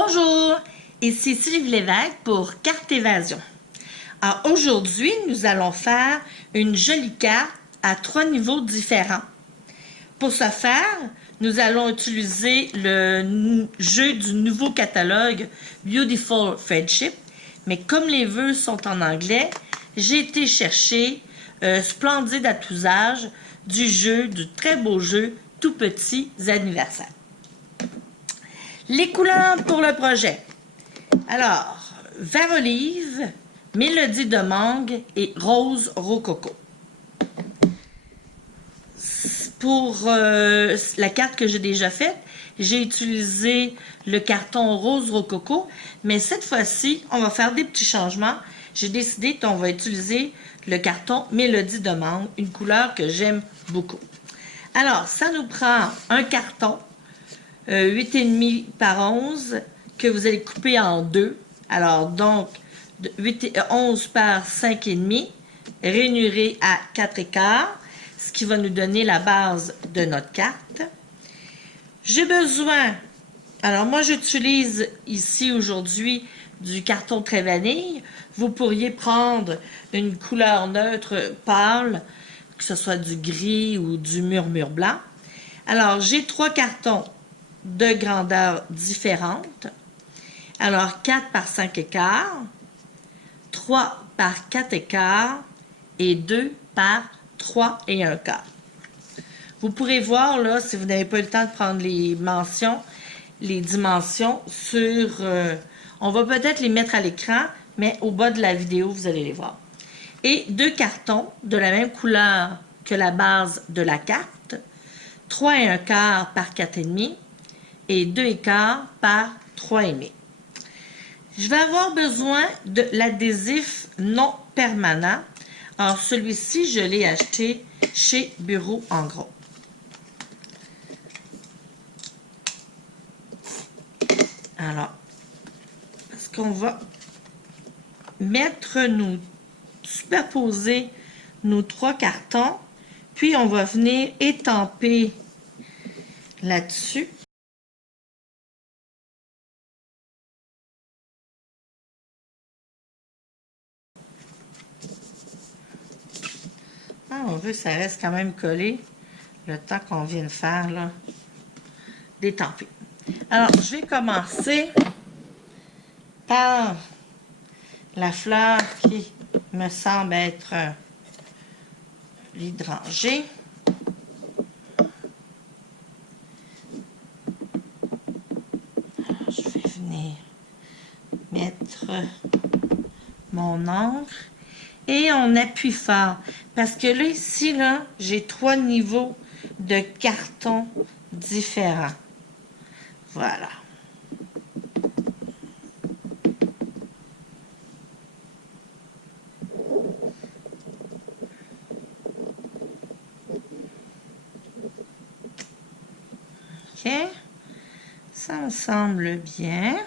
Bonjour, ici Sylvie Lévesque pour Carte Évasion. Alors aujourd'hui, nous allons faire une jolie carte à 3 niveaux différents. Pour ce faire, nous allons utiliser le jeu du nouveau catalogue Beautiful Friendship, mais comme les vœux sont en anglais, j'ai été chercher Splendide à tous âges du très beau jeu Tout petits anniversaires. Les couleurs pour le projet. Alors, vert olive, mélodie de mangue et rose rococo. Pour la carte que j'ai déjà faite, j'ai utilisé le carton rose rococo, mais cette fois-ci, on va faire des petits changements. J'ai décidé qu'on va utiliser le carton mélodie de mangue, une couleur que j'aime beaucoup. Alors, ça nous prend un carton 8,5 par 11 que vous allez couper en deux. Alors, donc, 11 par 5,5 rainuré à 4 écarts, ce qui va nous donner la base de notre carte. J'ai besoin, alors moi j'utilise ici aujourd'hui du carton très vanille. Vous pourriez prendre une couleur neutre pâle, que ce soit du gris ou du murmure blanc. Alors, j'ai 3 cartons de grandeur différentes. Alors, 4 par 5 écarts, 3 par 4 écarts et 2 par 3 et 1 quart. Vous pourrez voir, là, si vous n'avez pas eu le temps de prendre les dimensions sur... on va peut-être les mettre à l'écran, mais au bas de la vidéo, vous allez les voir. Et 2 cartons de la même couleur que la base de la carte, 3 et 1 quart par 4,5 et 2 écarts par 3,5. Je vais avoir besoin de l'adhésif non permanent. Alors, celui-ci, je l'ai acheté chez Bureau en gros. Alors, parce qu'on va superposer nos 3 cartons, puis on va venir étamper là-dessus. Ah, on veut que ça reste quand même collé le temps qu'on vient de faire, là, d'étamper. Alors, je vais commencer par la fleur qui me semble être l'hydrangée. Alors, je vais venir mettre mon encre et on appuie fort parce que là, ici, là, j'ai 3 niveaux de carton différents. Voilà. OK. Ça me semble bien.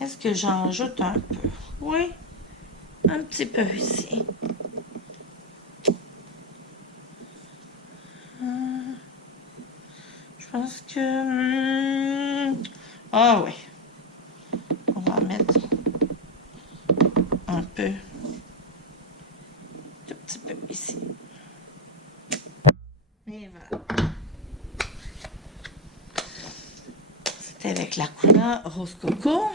Est-ce que j'en ajoute un peu? Oui. Un petit peu ici. Je pense que... Ah oui. On va en mettre un peu. Tout petit peu ici. Et voilà. C'était avec la couleur rose coco.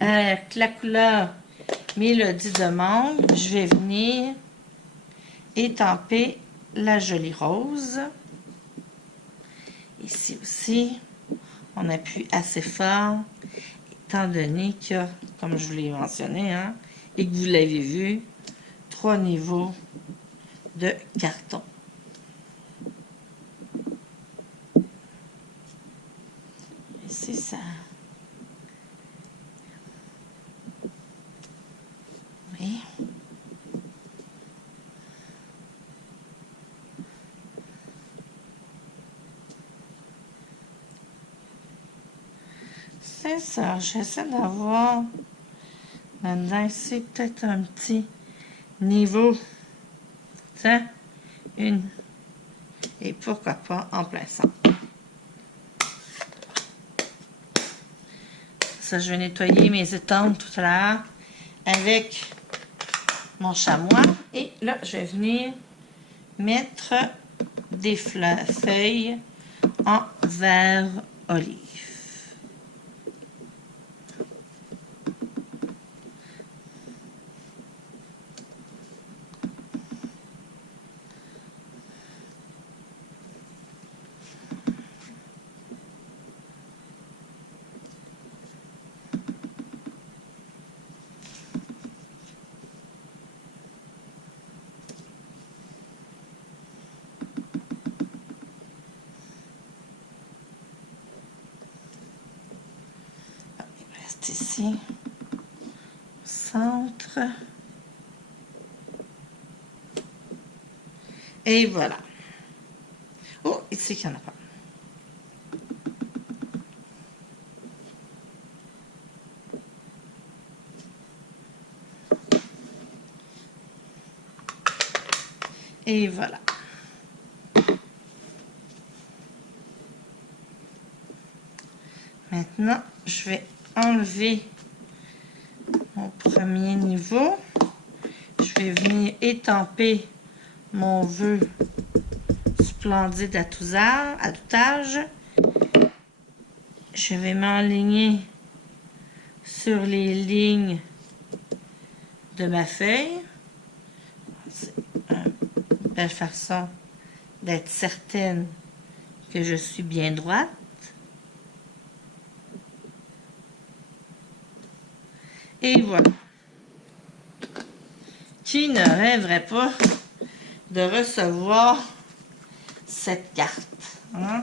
Avec la couleur mélodie de mangue, je vais venir étamper la jolie rose. Ici aussi, on appuie assez fort, étant donné qu'il y a, comme je vous l'ai mentionné, hein, et que vous l'avez vu, 3 niveaux de carton. Ici, ça... Oui. C'est ça, j'essaie d'avoir là-dedans ici peut-être un petit niveau, ça, une, et pourquoi pas en plein centre. Ça, je vais nettoyer mes étampes tout à l'heure avec mon chamois. Et là, je vais venir mettre des feuilles en vert olive. Il reste ici, au centre. Et voilà. Oh, ici, il n'y en a pas. Et voilà. Maintenant, je vais enlever mon premier niveau. Je vais venir étamper mon vœu splendide à tout âge. Je vais m'enligner sur les lignes de ma feuille. C'est une belle façon d'être certaine que je suis bien droite. Et voilà. Qui ne rêverait pas de recevoir cette carte? Hein?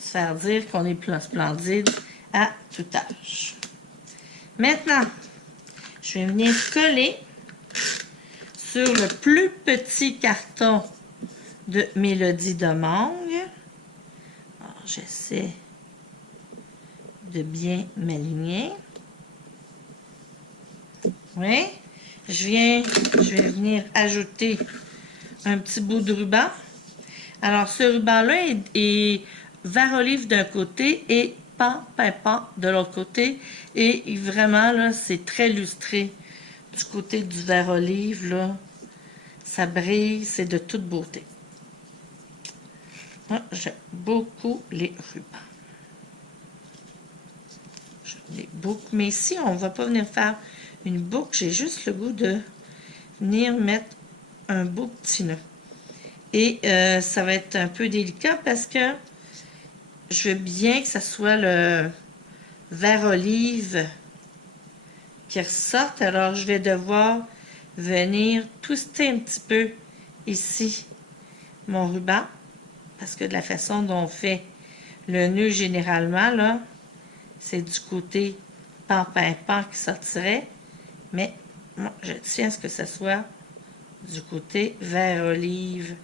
Se faire dire qu'on est splendide à tout âge. Maintenant, je vais venir coller sur le plus petit carton de Mélodie de Mangue. Alors, j'essaie de bien m'aligner. Oui. Je vais venir ajouter un petit bout de ruban. Alors, ce ruban-là est vert olive d'un côté et pan pimpant de l'autre côté. Et vraiment, là, c'est très lustré du côté du vert olive, là. Ça brille, c'est de toute beauté. Ah, j'aime beaucoup les rubans. Les boucles. Mais ici, on ne va pas venir faire une boucle. J'ai juste le goût de venir mettre un beau petit nœud. Et ça va être un peu délicat parce que je veux bien que ça soit le vert olive qui ressorte. Alors, je vais devoir venir twister un petit peu ici mon ruban. Parce que de la façon dont on fait le nœud généralement, là, c'est du côté pan-pimpant qui sortirait. Mais moi, je tiens à ce que ce soit du côté vert olive.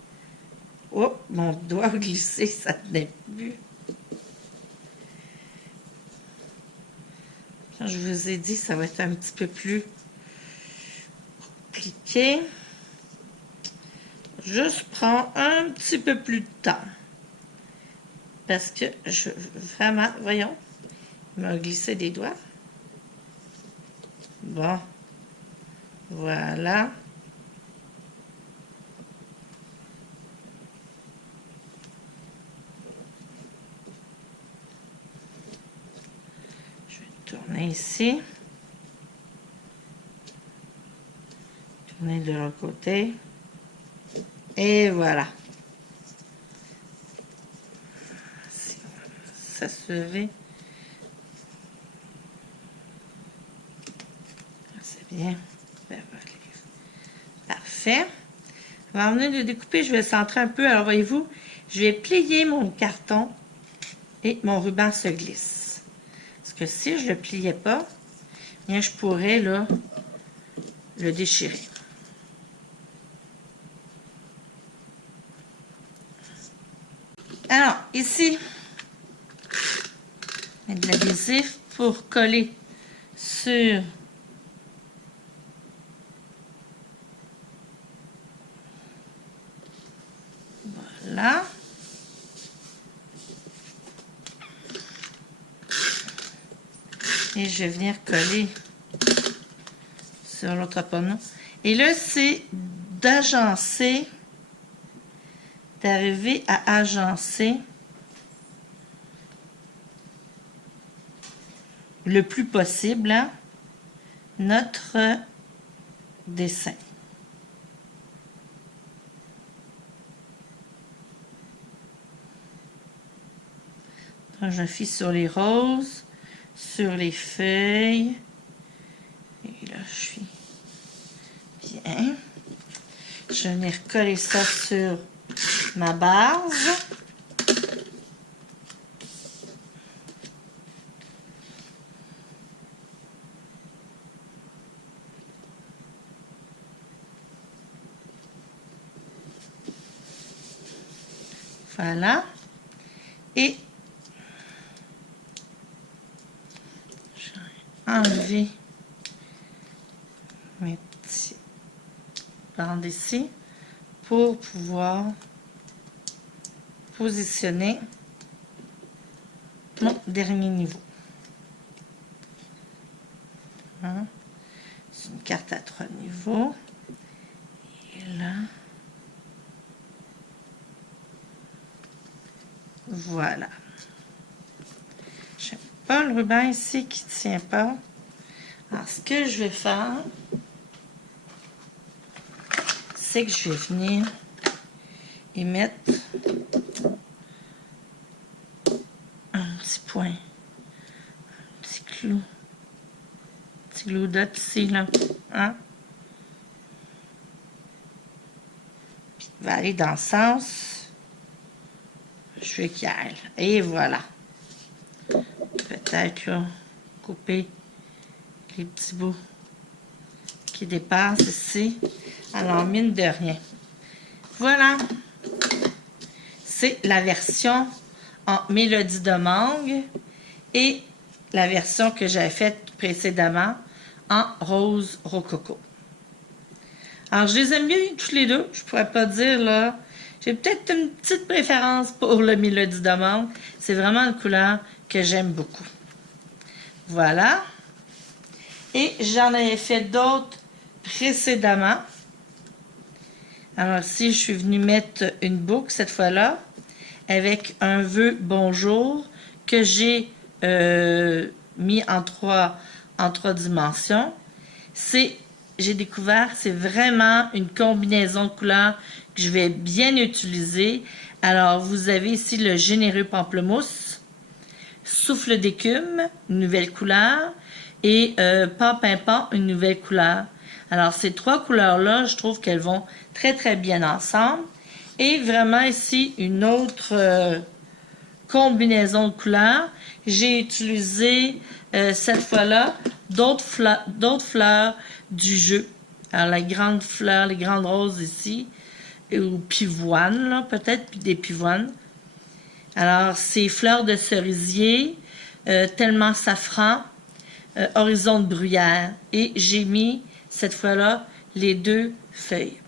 Oh, mon doigt a glissé, ça ne tenait plus. Quand je vous ai dit, ça va être un petit peu plus compliqué. Juste prends un petit peu plus de temps. Parce que je vraiment, voyons, il m'a glissé des doigts. Bon, voilà. Je vais tourner ici. Tourner de l'autre côté. Et voilà. Ça se fait. C'est bien. Parfait. Avant de découper, je vais le centrer un peu. Alors, voyez-vous, je vais plier mon carton et mon ruban se glisse. Parce que si je ne le pliais pas, bien, je pourrais là, le déchirer. Alors, ici, mettre de l'adhésif pour coller sur voilà. Et je vais venir coller sur l'autre panneau. Et là, c'est d'agencer, d'arriver à agencer le plus possible, hein, notre dessin. Donc, je fais sur les roses, sur les feuilles. Et là, je suis bien. Je vais venir coller ça sur ma base. Voilà. Et je vais enlever mes petits bandes ici pour pouvoir positionner mon dernier niveau. Hein? C'est une carte à 3 niveaux. Et là, voilà. J'aime pas le ruban ici qui ne tient pas. Alors, ce que je vais faire, c'est que je vais venir et mettre un petit point, un petit clou, dot ici, là. Hein? Puis, il va aller dans le sens. Je veux qu'il aille. Et voilà. Peut-être, là, couper les petits bouts qui dépassent ici. Alors, mine de rien. Voilà. C'est la version en mélodie de mangue et la version que j'avais faite précédemment en rose rococo. Alors, je les aime bien tous les deux. Je pourrais pas dire, là. J'ai peut-être une petite préférence pour le mélodie de mangue. C'est vraiment une couleur que j'aime beaucoup. Voilà. Et j'en avais fait d'autres précédemment. Alors ici, je suis venue mettre une boucle cette fois-là avec un vœu bonjour que j'ai mis en trois dimensions. J'ai découvert, c'est vraiment une combinaison de couleurs que je vais bien utiliser. Alors, vous avez ici le généreux pamplemousse, souffle d'écume, une nouvelle couleur, et pampimpan, une nouvelle couleur. Alors, ces trois couleurs-là, je trouve qu'elles vont très, très bien ensemble. Et vraiment ici, une autre combinaison de couleurs. J'ai utilisé, cette fois-là, d'autres fleurs du jeu. Alors, les grandes fleurs, les grandes roses ici, ou pivoines, là, peut-être, puis des pivoines. Alors, c'est fleurs de cerisier, tellement safran, horizon de bruyère. Et j'ai mis, cette fois-là, les deux feuilles.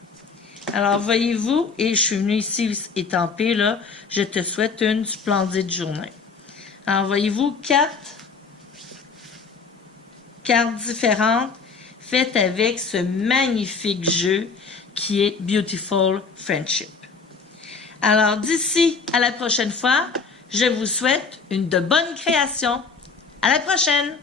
Alors, voyez-vous, et je suis venue ici étamper, là, je te souhaite une splendide journée. Alors, voyez-vous, quatre cartes différentes faites avec ce magnifique jeu qui est Beautiful Friendship. Alors, d'ici à la prochaine fois, je vous souhaite une de bonne création. À la prochaine!